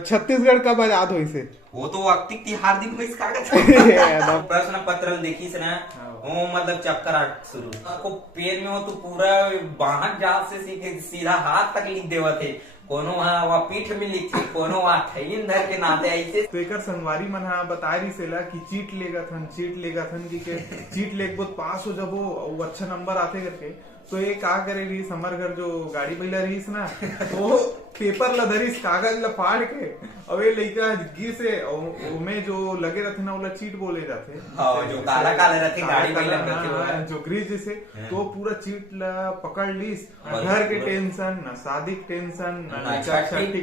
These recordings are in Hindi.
छत्तीसगढ़ कब आजाद हुई से? वो तो वक्ति तिहार दिन में कागज प्रश्न पत्र देखी से ना वो मतलब चक्कर आट शुरू को पेड़ में हो तो पूरा बाहर जात से सीखे सीधा हाथ तक लिख देवा थे कोनो वहाँ पीठ में लिखे कोनो वहाँ थैन धर के नाते ऐसे तो एक संगवारी मन हा बता रही सेला कि चीट लेगा थन की के चीट लेक बहुत पास हो जब वो अच्छा नंबर आते करके तो ये का करे रहीस हमार घर जो गाड़ी बैला रहीस ना तो पेपर ला धरीस कागज ला फाड़ के अब ये लइका गिर से में जो लगे रहते ना ओला चीट बोले जाते जो काला काला रहते गाड़ी बैला रहते जो ग्रीस जैसे तो पूरा चीट ला पकड़ लीस घर के टेंशन न शादी के टेंशन न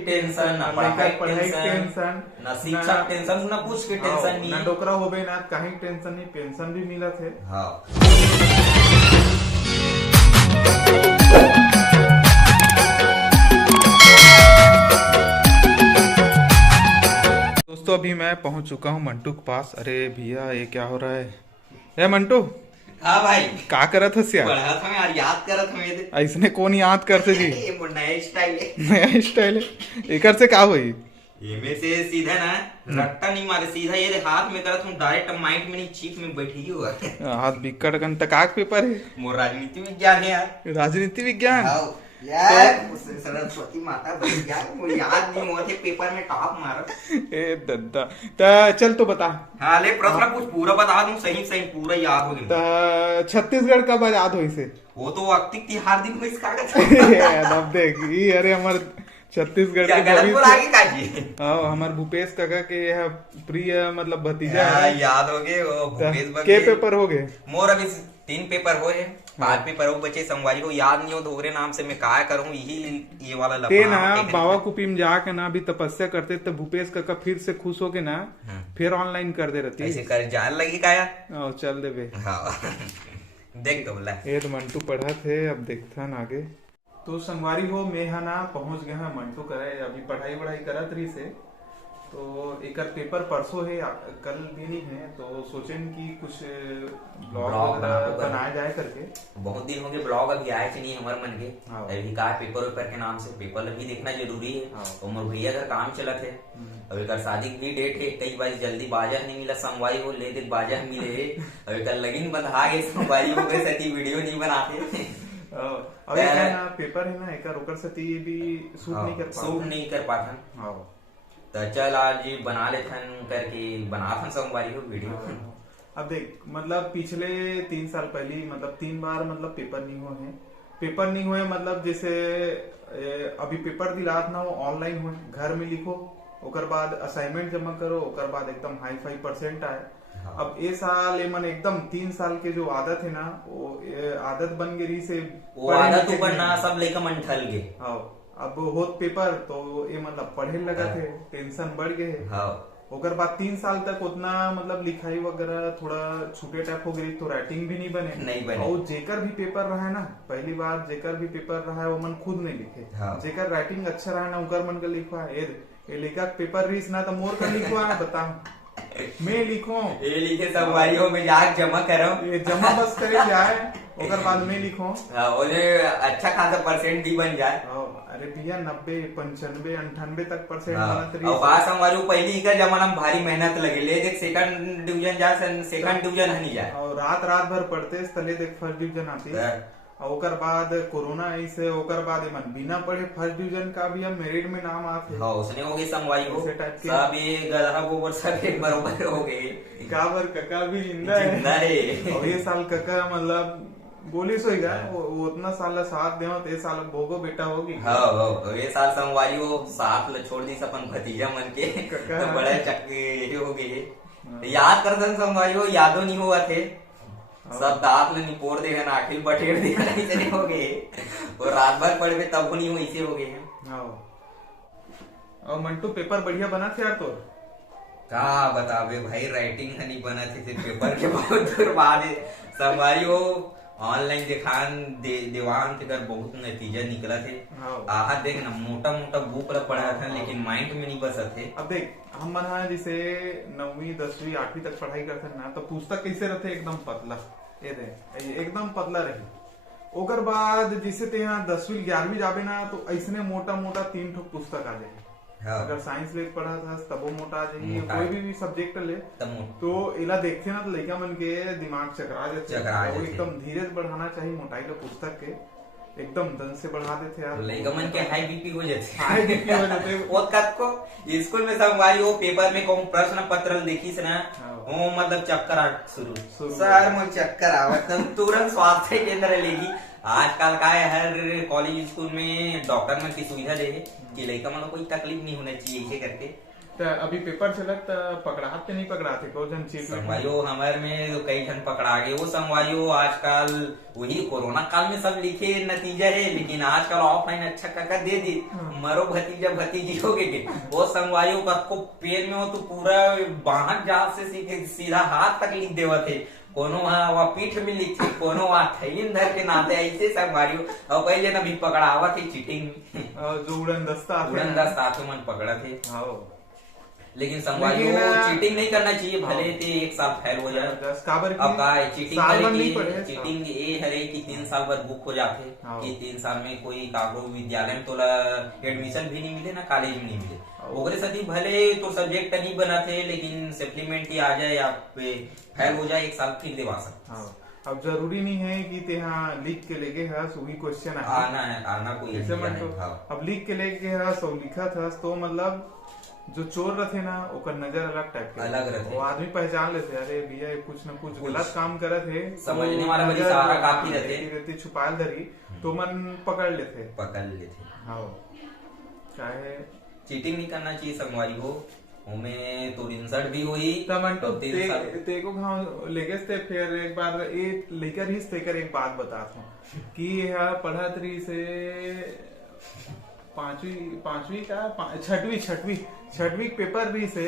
टेंशन न पढ़ाई टेंशन न शिक्षा टेंशन न कुछ के टेंशन नहीं न डोकरा होबे ना कहीं टेंशन नहीं पेंशन भी मिला थे। दोस्तों अभी मैं पहुंच चुका हूं मंटू के पास। अरे भैया ये क्या हो रहा है? ए मंटू। हाँ भाई का करत हस यार? पढ़ा था मैं यार याद करत हमें ऐसने कौन याद करते जी? ये नया स्टाइल है नया स्टाइल है एकर से का होई? इमे से सीधा ना रट्टा नहीं मारे सीधा ये हाथ में करत हूँ डायरेक्ट माइंड में नहीं चीप में बैठी हुआ हाथ बिकट गन तकाक पेपर है मोर राजनीति विज्ञान है यार। राजनीति विज्ञान यार सरस्वती माता बन यार मुझे याद नहीं हुआ थे पेपर में टॉप मारा ए दद्दा ता चल तो बता। हाँ ले प्रश्न कुछ पूरा बता दूं सही सही पूरा याद हो गया। छत्तीसगढ़ कब आजाद हुई से? वो तो वक्ति तिहार दिन में इस कागज अब देख ये अरे हमार छत्तीसगढ़ के हमार भूपेश काका के प्रिय मतलब भतीजा याद हो गए भूपेश के पेपर हो गए मोर अभी 3 पेपर हो 5 पेपर हो बचे संगवारी को याद नहीं हो दोहरे नाम से मैं क्या करूँ यही ये वाला ते ना बाबा कुपी में जाके ना अभी तपस्या करते तो भूपेश काका फिर से खुश हो के ना फिर ऑनलाइन कर दे रहती ऐसे कर जान लगी का यार चल दे बे। हाँ देख तो बोला ये तो मंटू पढ़ा थे अब देखता ना आगे तो संगवारी हो मैं है ना पहुंच गया है मंटू करे अभी पढ़ाई करत रही से तो एक पेपर परसों है कल भी नहीं है तो सोचें कि कुछ ब्लॉग बनाया जाए करके बहुत दिन हो गए ब्लॉग अभी आए थे नहीं हमारे मन के अभी का पेपर के नाम से पेपर भी देखना जरूरी है तो मोर भैया का काम चला थे अभी कल शादी की डेट है कई बार जल्दी बाजा नहीं मिला संगवारी हो ले दे बाजा मिले अभी कल लगन बंधा गए संगवारी हो गए सती वीडियो नहीं बनाते अभी ना पेपर है ना एक ओकर सती भी सूट नहीं कर पाता तो चल आज बना लेथन करके बनाथन संगवारी हो वीडियो। अब देख मतलब पिछले 3 साल पहले मतलब 3 बार मतलब पेपर नहीं हुए मतलब जैसे अभी पेपर दिलात ना वो ऑनलाइन हुए घर में लिखो ओकर बाद असाइनमेंट जमा करो ओकर बाद एकदम हाई फाई परसेंट आए। अब ये साल ये मन एकदम 3 साल के जो आदत है ना वो आदत बन गई से वो आदत ऊपर ना सब लेकर मन ठल गए। अब होत पेपर तो ये मतलब पढ़े लगा थे टेंशन बढ़ गए ओकर बाद 3 साल तक उतना मतलब लिखाई वगैरह थोड़ा छूटे टाइप हो गई तो राइटिंग भी नहीं बने और जेकर भी पेपर रहा है ना पहली बार जेकर भी पेपर रहा है वो मन खुद नहीं लिखे जेकर राइटिंग अच्छा रहा है ना उनकर मन का लिखवा ये लिखा पेपर रीस ना तो मोर का लिखवा है बता मैं लिखो ये लिखे संगवारी हो मैं जाके जमा करो ये जमा बस करे जाए ओकर बाद में लिखो अच्छा खासा परसेंट भी बन जाए। अरे भैया 90 95 98 तक परसेंट संगवारी पहली का जमाना में भारी मेहनत लगे ले देख सेकंड डिवीजन जाए सेकंड डिवीजन नहीं जाए और रात भर पढ़ते तले देख फर्स्ट डिवीजन आती ओकर बाद कोरोना ऐसे ओकर बाद मन बिना पढ़े फर्स्ट डिवीजन का भी हम मेरिट में नाम आते उसने हो गई संगवारी हो सब ये गधा गोबर सब एक बराबर हो गए काबर कका भी जिंदा है और ये साल कका मतलब बोली सोएगा वो उतना साल साथ दे तो ये साल भोगो बेटा होगी। हाँ ये साल संगवारी हो साथ ल छोड़ दी अपन भतीजा मन के तो बड़ा चक्के हो गए याद कर संगवारी हो यादो नहीं हुआ थे सब दांत में निपोर देगा ना अखिल बटेर देगा नहीं हो गए और रात भर पढ़ में तब नहीं हुई हो गए हैं। और मंटू पेपर बढ़िया बना थे यार तो का बतावे भाई राइटिंग नहीं बना थे पेपर के बहुत दूर बाद संगवारी हो ऑनलाइन दिखान देवान के बहुत नतीजा निकला थे आहा देख ना मोटा बुक ला पढ़ा था लेकिन माइंड में नहीं बसा थे। अब देख हम मन जैसे 9वीं 10वीं 8वीं तक पढ़ाई करते ना तो पुस्तक कैसे रहते एकदम पतला ये दे एकदम पतला रही ओकर बाद जैसे ते यहाँ 10वीं 11वीं जाबे ना तो ऐसने मोटा 3 ठो पुस्तक आ जाए अगर साइंस ले पढ़ा था तब वो मोटा जाइए, कोई भी सब्जेक्ट ले तो इला देखते ना तो लड़का मन के दिमाग चकरा जाते, एकदम धीरे बढ़ाना चाहिए मोटाई लो पुस्तक के, एकदम दन से बढ़ा देते यार, लड़का मन के हाई बीपी हो जाते वो कब को स्कूल में संगवारी वो पेपर में कौन प्रश्न पत्र देखी से ना वो मतलब चक्कर आ शुरू सर मुझे चक्कर आवत तुरंत स्वास्थ्य केंद्र लेगी। आजकल का है हर कॉलेज स्कूल में डॉक्टर मन की सुविधा दे कि लड़का मन कोई तकलीफ नहीं होना चाहिए ऐसे करके। तो अभी पेपर चलत पकड़ाते नहीं पकड़ाते को जन चीज संगवारियो हमारे में कई जन पकड़ा गए वो संगवारियो आजकल वही कोरोना काल में सब लिखे नतीजा है, लेकिन आजकल ऑफलाइन अच्छा करके दे दी मरो भतीजा भतीजी हो गए वो संगवारियो को पेन में हो तो पूरा बाहर जात से सीधा हाथ तक लिख देवा थे, कोनो वहाँ पीठ में लिखे कोनो वहाँ थैलीन धर के नाते ऐसे सब मारियो और कई जन अभी पकड़ावा थे चीटिंग जो उड़न दस्ता मन पकड़ा थे। लेकिन संगवारी चीटिंग नहीं करना चाहिए, भले थे एक साल फेल हो जाए अब का चीटिंग ये हरे कि 3 साल बाद बुक हो जाते कि 3 साल में कोई कागो विद्यालय में तो एडमिशन भी नहीं मिले ना कॉलेज में नहीं मिले ओकरे साथ भले तो सब्जेक्ट नहीं बनाते लेकिन सप्लीमेंट ही आ जाए आप फेल हो जाए 1 साल फिर दिवा सकते। अब जरूरी नहीं है कि तेहा लिख के लेके है वही क्वेश्चन आना कोई अब लिख के लेके है सो लिखा था तो मतलब जो चोर रहते ना ओकर नजर अलग टाइप के अलग रहते, वो आदमी पहचान लेते अरे भैया कुछ न कुछ गलत काम करे थे समझने वाला बड़ी सहारा काफी रहते छुपाल धरी तो मन पकड़ लेते हाँ चाहे चीटिंग नहीं करना चाहिए संगवारी हो उमें तो इंसल्ट भी हुई तेको गाँव लेके थे। फिर एक बार एक लेकर ही तेकर एक बात बता कि यह पढ़त रही से पांचवी का छठवीं पेपर भी से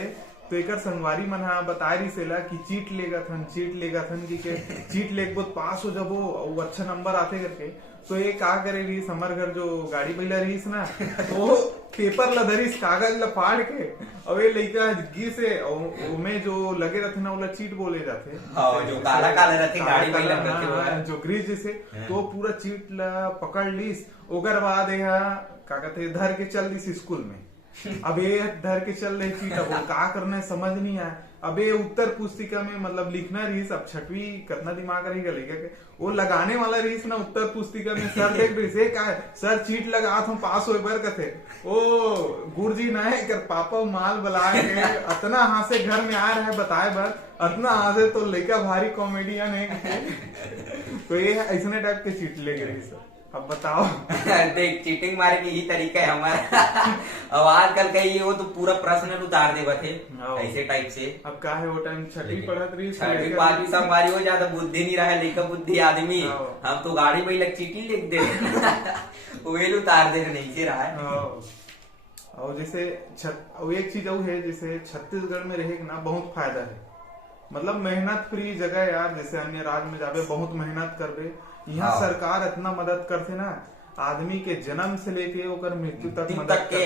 तो एक संगवारी मन बता रही से ला कि चीट लेगा थन की के चीट लेके बहुत पास हो जब वो अच्छा नंबर आते करके तो ये का करे रही हमारे घर जो गाड़ी बैला रही ना तो पेपर ला धरीस कागज ला फाड़ के अब ये लड़का गी से में जो लगे रहते ना वो चीट बोले जाते जो काला काला रहते गाड़ी बैला रहते जो ग्रीस जैसे तो पूरा चीट ला पकड़ लीस ओकर बाद यहाँ का कहते धर के चल दी स्कूल में अब ये धर के चल रही थी तब का करना है समझ नहीं आया। अब ये उत्तर पुस्तिका में मतलब लिखना रही अब छठवीं कितना दिमाग रहेगा लेके वो लगाने वाला रही ना उत्तर पुस्तिका में सर देख रही से का सर चीट लगा था पास हो बर कथे ओ गुरुजी ना है कर पापा माल बुला के अतना हाथ से घर में आ रहा है बताए बर अतना हाथ से तो लड़का भारी कॉमेडियन है तो ये ऐसे टाइप के चीट ले गई सर। अब बताओ देख चीटिंग मारे की यही तरीका है हमारा अब आजकल कहीं वो तो पूरा प्रश्न उतार दे बथे ऐसे टाइप से। अब का है वो टाइम छठी पढ़त रही छठी पांचवी संगवारी हो ज्यादा बुद्धि नहीं रहा लेखा बुद्धि आदमी हम तो गाड़ी में लग चीटी लिख दे वेल उतार दे नहीं से रहा है। और जैसे एक चीज और है जैसे छत्तीसगढ़ में रहे ना बहुत फायदा है, मतलब मेहनत फ्री जगह यार, जैसे अन्य राज्य में जावे बहुत मेहनत करबे, यहाँ सरकार इतना मदद करते ना आदमी के जन्म से लेके ओकर मृत्यु तक मदद के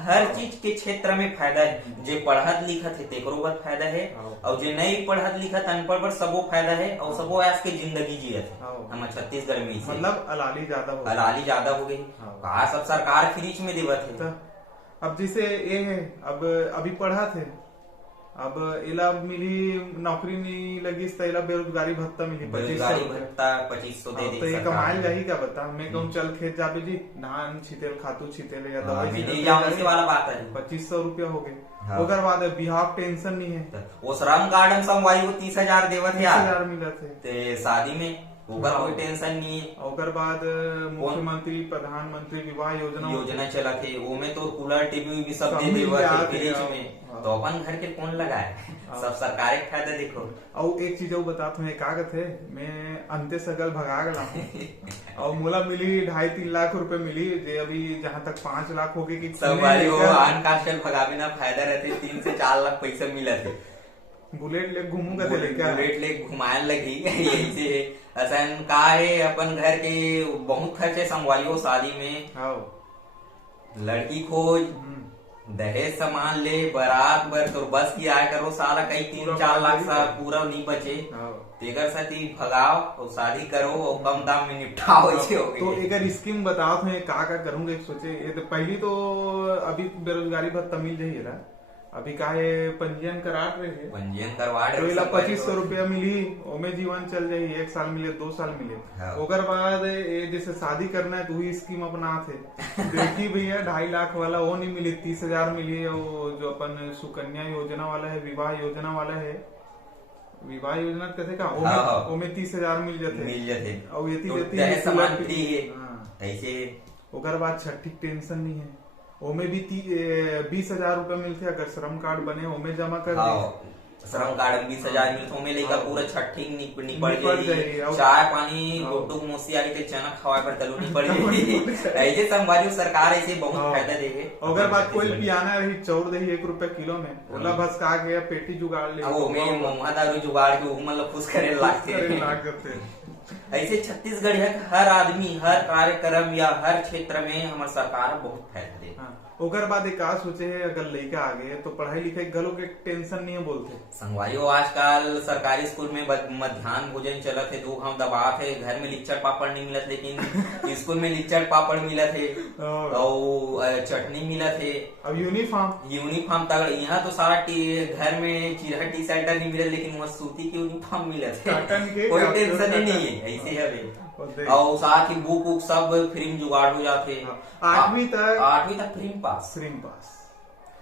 हर चीज के क्षेत्र में फायदा है। जे पढ़त लिखत है तेकरो बर फायदा है और जे नहीं पढ़त लिखत अनपढ़ पर सबो फायदा है और सबो आज के जिंदगी जियत है। हम छत्तीसगढ़ में मतलब अलाली ज्यादा हो गई कहा सब सरकार फ्रीज में देवत है। अब जैसे ये है अब अभी पढ़ा थे अब इला मिली नौकरी नहीं लगी तो इला बेरोजगारी भत्ता मिली 2500 दे दी तो कमाल जाही क्या बता मैं कहूँ चल खेत जाबे जी धान छितेल खातू छितेल या दवाई वाला बात है 2500 रुपया हो गए ओकर बाद बिहार टेंशन नहीं है वो श्रम कार्ड संगवाई को 30,000 देवत है 30,000 मिला थे शादी में ओकर कोई टेंशन नहीं है। ओकर बाद मुख्यमंत्री प्रधानमंत्री विवाह योजना चला थे वो में तो कूलर टीवी भी सब दे फ्रिज में तो अपन घर के कौन लगाए सब सरकारी फायदा देखो। और एक चीज और बता तुम्हें कागज है मैं अंते सगल भगा गला और मोला मिली 2.5-3 लाख रुपए मिली जे अभी जहाँ तक 5 लाख हो गए भगावे ना फायदा रहते 3 से 4 लाख पैसा मिला थे बुलेट ले घूमूंगा बुलेट ले घुमाए लगी यही से असन का है अपन घर के बहुत खर्चे संगवाइयो शादी में लड़की खोज दहेज सामान ले बारात बर तो बस की आया करो साला कई 3-4 लाख सा पूरा नहीं बचे तेकर साथी भगाओ और शादी करो और कम दाम में निपटाओ ऐसे हो गए। तो एक स्कीम बताओ थे का करूंगे सोचे। ये तो पहली तो अभी बेरोजगारी भत्ता मिल जाइए रहा, अभी काहे पंजीयन करा रहे हैं, पंजीयन करवा रहे तो 2500 रुपया मिली ओमे जीवन चल जाये, 1 साल मिले 2 साल मिले। ओकर बाद जैसे शादी करना है तो वही स्कीम अपना थे देखी भैया 2.5 लाख वाला वो नहीं मिली, 30,000 मिली। वो जो अपन सुकन्या योजना वाला है, विवाह योजना वाला है, विवाह योजना कहते का ओमे 30,000 मिल जाते और ये ऐसे। ओकर बाद छठी टेंशन नहीं है, ओमे भी 20,000 रुपया मिलते अगर श्रम कार्ड बने ओमे जमा कर दे। श्रम कार्ड में 20,000 मिलते ओमे लेकर पूरा छठी निपट जाएगी, चाय पानी गुड्डू मोसी आगे के चना खवाए पर तलू नहीं पड़ जाएगी। ऐसे संभालियो सरकार ऐसे बहुत फायदा देगी। अगर बात कोई पियाना रही चौर दही 1 रुपया किलो में ओला बस का गया पेटी जुगाड़ ले ओमे मुहा दारू जुगाड़ के मतलब खुश करे लागते। ऐसे छत्तीसगढ़ हर आदमी हर कार्यक्रम या हर क्षेत्र में हमारे सरकार बहुत फायदा दे। ओकर बाद एक का सोचे है अगर लड़का आ गए तो पढ़ाई लिखाई गलो के टेंशन नहीं है बोलते। संगवाइयो आजकल सरकारी स्कूल में मध्याह्न भोजन चलत है, 2 घाव दबात है, घर में लिच्चड़ पापड़ नहीं मिलत लेकिन स्कूल में लिच्चड़ पापड़ मिलत है और चटनी मिलत है। अब यूनिफॉर्म तक यहाँ तो सारा घर में चिरहा टी शर्ट नहीं मिलत लेकिन वहाँ सूती की यूनिफॉर्म मिलत है, कोई टेंशन ही नहीं है। ऐसे है और साथ ही बुक वुक सब फ्री में जुगाड़ हो जाते। 8वीं तक फ्री पास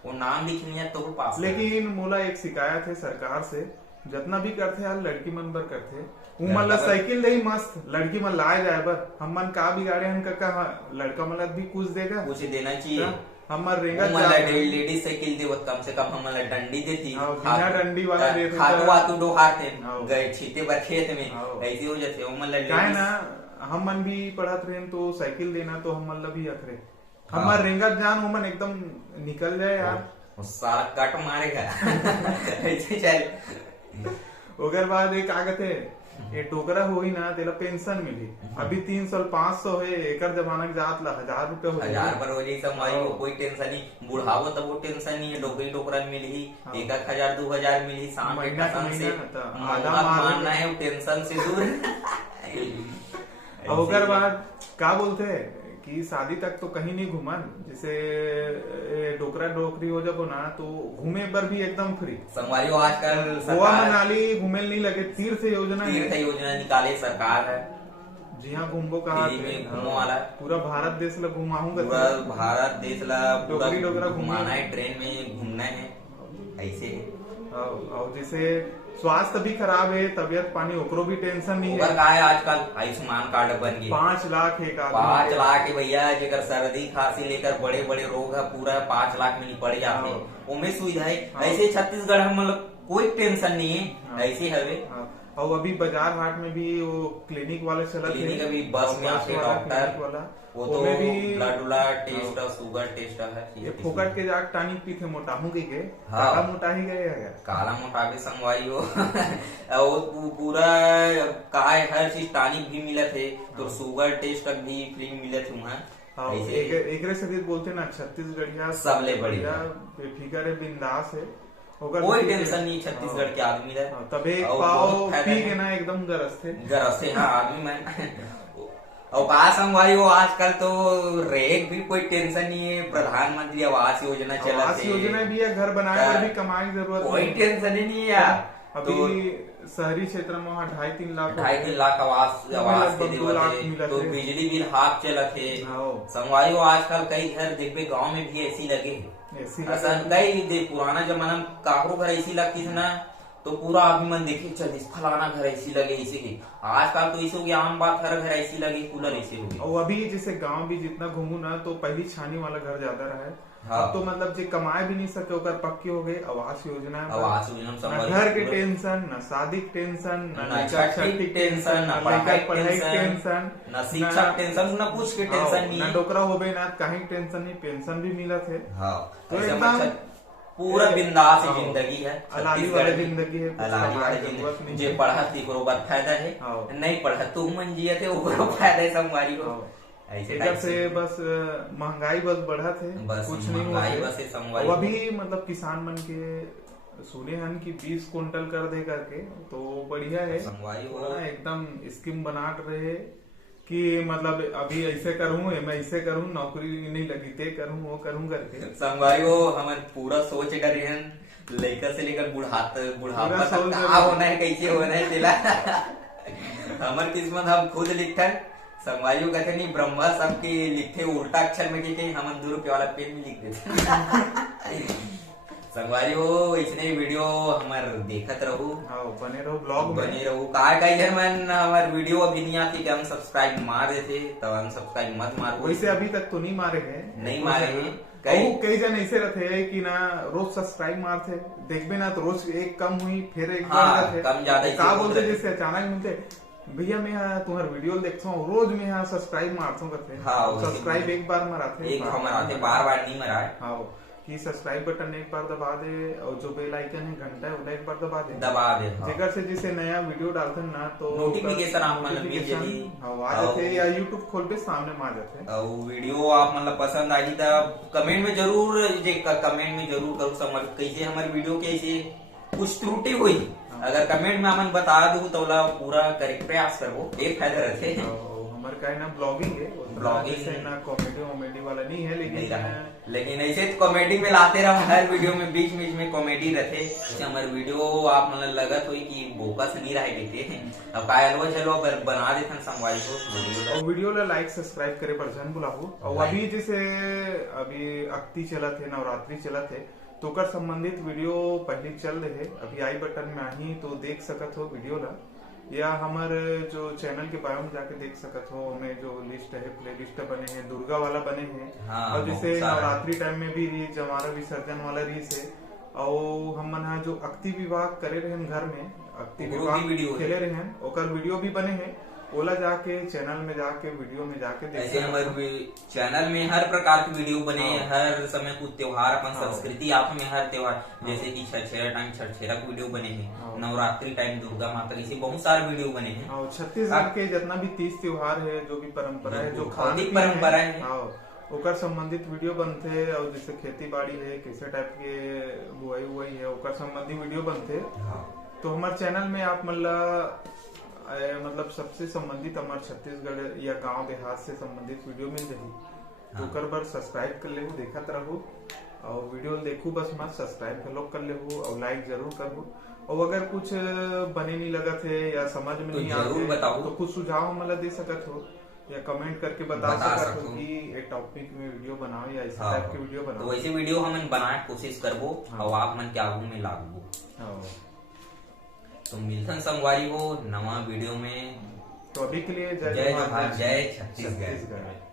वो नाम लिखनी है तो पास। लेकिन मोला एक शिकायत है सरकार से, जितना भी करते यार लड़की मन बर करते मतलब साइकिल दे मस्त लड़की मन लाए जाए बर हम मन का बिगाड़े हन का लड़का मन भी कुछ देगा, कुछ देना चाहिए। हमार रेंगा लेडीज साइकिल देवत कम से कम हमारा डंडी देती, बिना डंडी वाला देते खातू वातू डोहाते गए छीते बर खेत में ऐसे हो जाते। क्या ना हम मन भी पढ़त रहे तो साइकिल देना तो हम मन भी अखरे हमार रेंगा जान वो मन एकदम निकल जाए यार सारा कट मारेगा ऐसे चल। ओकर बाद एक आगत है ये टोकरा होई ना तेला पेंशन मिली, अभी 300-500 है एकर जमाना के जात ला 1000 रुपया हो 1000 पर हो जाई सब माई कोई टेंशन नहीं, बुढ़ावो तब वो टेंशन नहीं है, डोकरी टोकरा मिली 1,000-2,000 मिली शाम के कसम से आधा मारना है टेंशन से दूर। ओकर बाद का बोलते हैं कि शादी तक तो कहीं नहीं घुमन, जैसे डोकरा डोकरी हो जब ना तो घूमे पर भी एकदम फ्री। संगवारी आजकल गोवा मनाली घूमे नहीं लगे, तीर्थ योजना निकाले सरकार है। जी हाँ घूमबो कहा घूमो वाला पूरा भारत देश ला घुमाऊंगा, पूरा भारत देश ला डोकरा घुमाना है, ट्रेन में घूमना है ऐसे। और जैसे स्वास्थ्य भी खराब है, तबियत पानी ओकरो भी टेंशन नहीं है। आजकल आयुष्मान कार्ड बन गए 5 लाख एक 5 लाख है भैया, जेकर सर्दी खांसी लेकर बड़े बड़े रोग है पूरा 5 लाख में पड़ जाते उमें सुविधा है। ऐसे छत्तीसगढ़ हम मतलब कोई टेंशन नहीं है ऐसे हवे। और अभी बाजार हाट में भी वो क्लिनिक वाले चला क्लिनिक अभी बस में आते डॉक्टर वाला वो तो ब्लड टेस्ट और शुगर टेस्ट है, ये फोकट के जाके टानिक पीते मोटा हूँ के काला मोटा ही गए अगर काला मोटा के संगवाई हो और पूरा काय हर चीज टानिक भी मिलत है तो शुगर टेस्ट भी फ्री मिलत वहाँ। एक से बोलते ना छत्तीसगढ़िया सबले बढ़िया बेफिकर है, बिंदास है, कोई टेंशन नहीं छत्तीसगढ़ के आदमी है। तब एक पाव पी के ना एकदम गरज थे हाँ आदमी मैं और पास हमारी वो आजकल तो रेक भी कोई टेंशन नहीं है, प्रधानमंत्री आवास योजना चला, आवास योजना भी है, घर बनाने पर भी कमाई जरूरत कोई टेंशन ही नहीं है। अभी शहरी क्षेत्र में 2.5-3 लाख 2.5-3 लाख आवास के देवत तो बिजली बिल हाफ चलत है। संगवारी आजकल कई घर देखबे गाँव में भी ऐसी लगे कई पुराना जमाना में काकरो घर ऐसी लगती थी ना तो पूरा आदमी मन देखे चल फलाना घर ऐसी लगे ऐसे की। आजकल तो ऐसे हो गया आम बात, हर घर ऐसी लगे, कूलर ऐसे हो गया। और अभी जैसे गांव भी जितना घूमू ना तो पहली छानी वाला घर ज्यादा रहा है। हाँ। तो मतलब जो कमाए भी नहीं सके ओकर पक्के हो गए। आवास योजना न घर के टेंशन, न शादी के टेंशन, न छठी टेंशन, न पढ़ाई टेंशन, न शिक्षा टेंशन, न कुछ के टेंशन नहीं, न डोकरा हो गए ना कहीं टेंशन नहीं, पेंशन भी मिला थे। तो एकदम पूरा बिंदास जिंदगी है, अलाली वाला जिंदगी है, अलाली वाला जिंदगी। जे पढ़ा थी फायदा है, नहीं पढ़ा तू मन जिया थे फायदा है संगवारी को। ऐसे से बस महंगाई बस बढ़ा थे, कुछ नहीं हुआ। और अभी मतलब किसान मन के सुने हन की 20 क्विंटल कर दे करके, तो बढ़िया है एकदम स्कीम बना रहे कि मतलब अभी ऐसे करूँ, मैं ऐसे करूँ, नौकरी नहीं लगी ते करूँ, वो करूँ करके। संगवारी वो हमारे पूरा सोच कर रहे हैं, लड़का से लेकर बुढ़ापा तक क्या होना है, कैसे होना है तेला। हमार किस्मत हम खुद लिखा, संगवारी कहते नहीं ब्रह्मा सबके लिखे उल्टा अक्षर में के हम 2 रुपये वाला पेन में लिख देते। संगवारी हो इसने वीडियो हमार देखत रहू, बने रहो, ब्लॉग बने रहू। कई मन हमार वीडियो अभी नहीं आती कि हम सब्सक्राइब मार देते, तब हम सब्सक्राइब मत मारो। वैसे अभी तक तो नहीं मारे हैं, नहीं मारे हैं। कई जन ऐसे रहते हैं कि ना रोज सब्सक्राइब मारते, देखबे ना तो रोज एक कम हुई फिर एक कम ज्यादा क्या बोलते, जैसे अचानक मिलते भैया मैं तुम्हारा वीडियो देखता हूँ रोज, मैं सब्सक्राइब मारता हूँ करते। सब्सक्राइब एक बार मराते, बार बार नहीं मरा। हाँ कि सब्सक्राइब बटन एक बार दबा दे, और जो बेल आइकन है घंटा है उन्हें एक बार दबा दे। जेकर से जैसे नया वीडियो डालते हैं ना तो नोटिफिकेशन आप आ जाते, या यूट्यूब खोलते सामने में आ जाते। और वीडियो आप मतलब पसंद आई तो कमेंट में जरूर करो समझ कैसे हमारे वीडियो कैसे कुछ त्रुटि हुई, अगर कमेंट में हमन बता दू तो पूरा करेक्ट प्रयास करो, एक फायदा रहते हैं। हमारे का है ना ब्लॉगिंग है, ब्लॉगिंग से ना कॉमेडी वाला नहीं है, लेकिन ऐसे कॉमेडी में लाते रहो हर वीडियो में, बीच में कॉमेडी रहते। हमारे वीडियो आप मतलब लगत हुई कि बोकस नहीं रहे देते, अब कायलो चलो बना देते संगवारी को वीडियो ला लाइक सब्सक्राइब करे पर जन बुलाऊ। और अभी जैसे अभी अक्ति चला थे, नवरात्रि चला थे, तो कर संबंधित वीडियो पहले चल रहे, अभी आई बटन में आई तो देख सकत हो वीडियो ला, या हमारे जो चैनल के बायो में जाके देख सकत हो, हमें जो लिस्ट है प्ले लिस्ट बने हैं, दुर्गा वाला बने हैं। और जैसे नवरात्रि टाइम में भी रीच हमारा विसर्जन वाला रीच है, और हम मन जो अक्ति विवाह करे रहे घर में, अक्ति विवाह खेले रहे हैं, ओकर वीडियो भी बने हैं। ओला जाके चैनल में जाके वीडियो में जाके ऐसे हमारे चैनल में हर प्रकार की वीडियो बने, हर समय कुछ त्योहार अपन संस्कृति आप में हर त्योहार, जैसे कि छठेरा टाइम छठेरा की वीडियो बने हैं, नवरात्रि टाइम दुर्गा माता की, बहुत सारे वीडियो बने हैं। छत्तीसगढ़ के जितना भी 30 त्योहार है, जो भी परंपरा है, जो खाने परंपरा है, ओकर संबंधित वीडियो बनते। और जैसे खेती बाड़ी है, कैसे टाइप के बुआई है, ओकर संबंधी वीडियो बनते। तो हमारे चैनल में आप मतलब सबसे संबंधित हमारे छत्तीसगढ़ या गांव देहात से संबंधित वीडियो मिल जाएगी। तो कर बार सब्सक्राइब कर ले, देखत रहो, और वीडियो देखो बस मत सब्सक्राइब कर ले, और लाइक जरूर करो। और अगर कुछ बने नहीं लगा थे या समझ में नहीं आते तो कुछ सुझाव मतलब दे सकत हो, या कमेंट करके बता सकत हो कि एक टॉपिक में वीडियो बनाओ या इस टाइप की वीडियो बनाओ। तो वैसे वीडियो हम बनाए कोशिश करबो, और आप मन के आगू में लागबो। तो मिलथन संगवारी हो नवा वीडियो में। तो अभी के लिए जय जवाहर, जय छत्तीसगढ़।